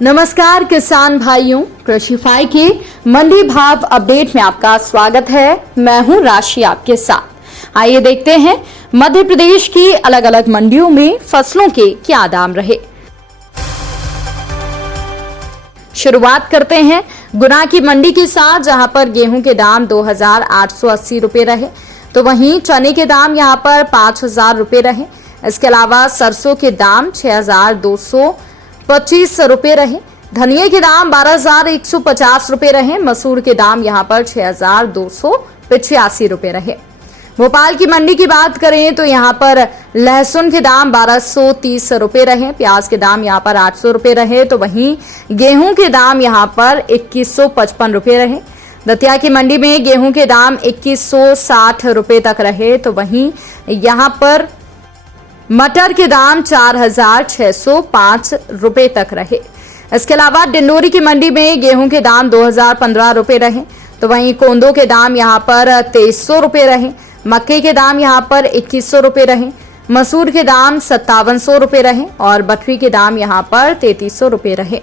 नमस्कार किसान भाइयों, कृषिफाई के मंडी भाव अपडेट में आपका स्वागत है। मैं हूं राशि आपके साथ। आइए देखते हैं मध्य प्रदेश की अलग अलग मंडियों में फसलों के क्या दाम रहे। शुरुआत करते हैं गुना की मंडी के साथ, जहां पर गेहूं के दाम 2,880 रुपए रहे, तो वहीं चने के दाम यहां पर 5,000 रुपए रहे। इसके अलावा सरसों के दाम 6,225 रुपए रहे। धनिया के दाम 12,150 रुपए रहे। मसूर के दाम यहां पर 6,285 रुपए रहे। भोपाल की मंडी की बात करें तो यहां पर लहसुन के दाम 1,230 रुपए रहे। प्याज के दाम यहां पर 800 रुपए रहे, तो वहीं गेहूं के दाम यहां पर 2,155 रुपए रहे। दतिया की मंडी में गेहूं के दाम 2,160 रुपए तक रहे, तो वहीं यहां पर मटर के दाम 4,605 रुपए तक रहे। इसके अलावा डिंडोरी की मंडी में गेहूं के दाम 2,015 रुपए रहे, तो वहीं कोंदो के दाम यहां पर 2,300 रुपए रहे। मक्के के दाम यहां पर 2,100 रुपए रहे। मसूर के दाम 5,700 रुपए रहे और बटरी के दाम यहां पर 3,300 रुपए रहे।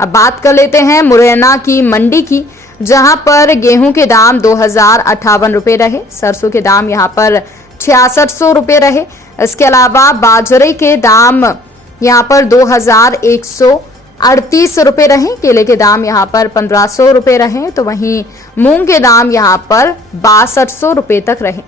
अब बात कर लेते हैं मुरैना की मंडी की, जहां पर गेहूं के दाम 2,058 रुपए रहे। सरसों के दाम यहां पर 6,600 रुपए रहे। इसके अलावा बाजरे के दाम यहां पर 2,138 रुपए रहे। केले के दाम यहां पर 1,500 रुपए रहे, तो वहीं मूंग के दाम यहां पर 6,200 रुपए तक रहे।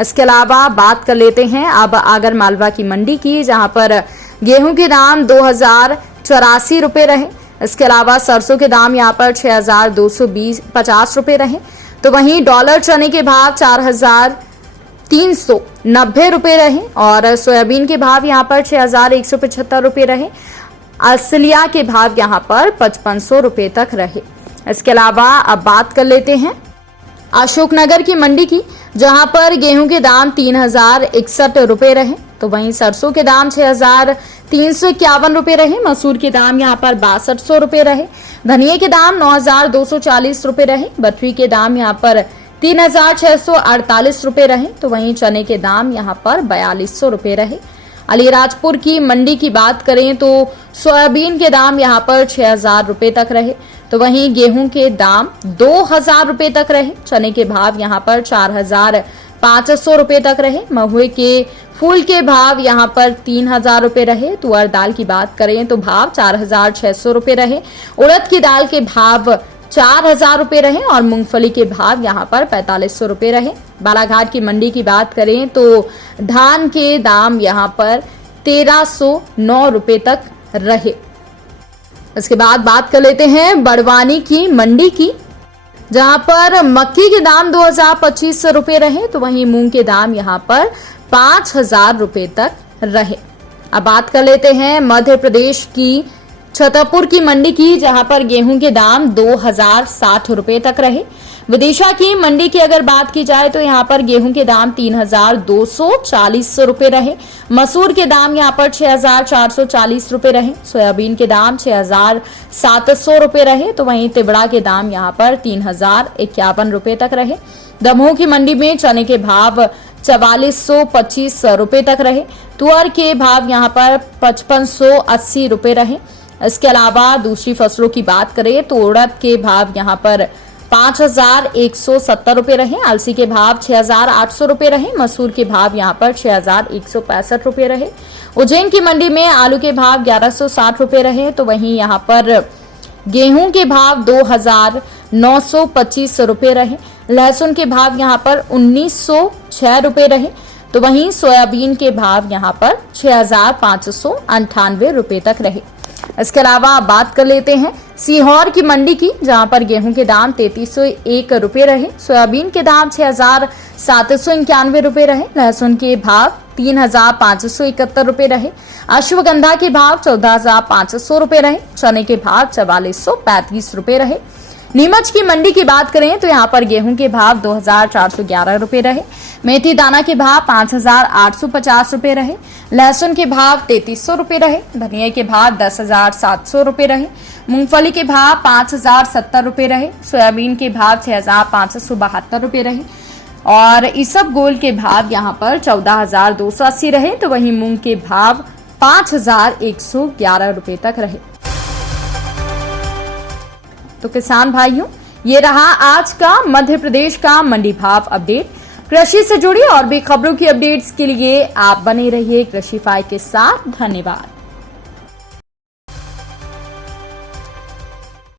इसके अलावा बात कर लेते हैं अब आगर मालवा की मंडी की, जहां पर गेहूं के दाम 2,084 रुपए रहे। इसके अलावा सरसों के दाम यहां पर 6,250 रुपए रहे, तो वहीं डॉलर चने के भाव 4,390 रुपए रहे और सोयाबीन के भाव यहां पर 6,175 रुपए रहे। असलिया के भाव यहां पर 5,500 रुपए तक रहे। इसके अलावा अब बात कर लेते हैं अशोकनगर की मंडी की, जहां पर गेहूं के दाम 3,061 रुपए रहे, तो वहीं सरसों के दाम 6,351 रुपए रहे। मसूर के दाम यहां पर 6,200 रुपए रहे। धनिया के दाम 9,240 रुपए रहे। बटरी के दाम यहां पर 3,648 रुपए रहे, तो वहीं चने के दाम यहां पर 4,200 रुपए रहे। अलीराजपुर की मंडी की बात करें तो सोयाबीन के दाम यहां पर 6,000 रुपए तक रहे, तो वहीं गेहूं के दाम 2,000 रुपए तक रहे। चने के भाव यहां पर 4,500 रुपए तक रहे। महुए के फूल के भाव यहां पर 3,000 रुपए रहे। तुअर दाल की बात करें तो भाव 4,600 रुपए रहे। उड़द की दाल के भाव 4,000 रुपए रहे और मूंगफली के भाव यहां पर 4,500 रुपए रहे। बालाघाट की मंडी की बात करें तो धान के दाम यहां पर 1,309 रुपए तक रहे। इसके बाद बात कर लेते हैं बड़वानी की मंडी की, जहां पर मक्की के दाम 2,025 रुपए रहे, तो वहीं मूंग के दाम यहां पर 5,000 रुपए तक रहे। अब बात कर लेते हैं मध्य प्रदेश की छतरपुर की मंडी की, जहां पर गेहूं के दाम 2,060 रुपए तक रहे। विदिशा की मंडी की अगर बात की जाए तो यहां पर गेहूं के दाम 3,240 रुपए रहे। मसूर के दाम यहां पर 6,440 रुपए रहे। सोयाबीन के दाम 6,700 रुपए रहे, तो वहीं तिवड़ा के दाम यहां पर 3,051 रुपए तक रहे। दमोह की मंडी में चने के भाव 4,425 रुपए तक रहे। तुअर के भाव यहां पर 5,580 रुपए रहे। इसके अलावा दूसरी फसलों की बात करें तो उड़द के भाव यहां पर 5,170 रुपए रहे। अलसी के भाव 6,800 रुपए रहे। मसूर के भाव यहां पर 6,165 रुपए रहे। उज्जैन की मंडी में आलू के भाव 1,160 रुपए रहे, तो वहीं यहां पर गेहूं के भाव 2,925 रुपए रहे। लहसुन के भाव यहां पर 1,906 रुपए रहे, तो वहीं सोयाबीन के भाव यहां पर 6,598 रुपए तक रहे। इसके अलावा बात कर लेते हैं सीहोर की मंडी की, जहां पर गेहूं के दाम 3,301 रुपए रहे। सोयाबीन के दाम 6,791 रुपए रहे। लहसुन के भाव 3,571 रुपए रहे। अश्वगंधा के भाव 14,500 रुपए रहे। चने के भाव 4,435 रुपए रहे। नीमच की मंडी की बात करें तो यहां पर गेहूं के भाव 2,411 रुपए रहे। मेथी दाना के भाव 5,850 रुपए रहे। लहसुन के भाव 3,300 रुपए रहे। धनिया के भाव 10,700 रुपए रहे। मूंगफली के भाव 5,070 रुपए रहे। सोयाबीन के भाव 6,572 रुपए रहे और इसबगोल के भाव यहां पर 14,280 रहे, तो वहीं मूंग के भाव 5,111 रुपए तक रहे। तो किसान भाइयों, ये रहा आज का मध्य प्रदेश का मंडी भाव अपडेट। कृषि से जुड़ी और भी खबरों की अपडेट्स के लिए आप बने रहिए कृषिफाई के साथ। धन्यवाद।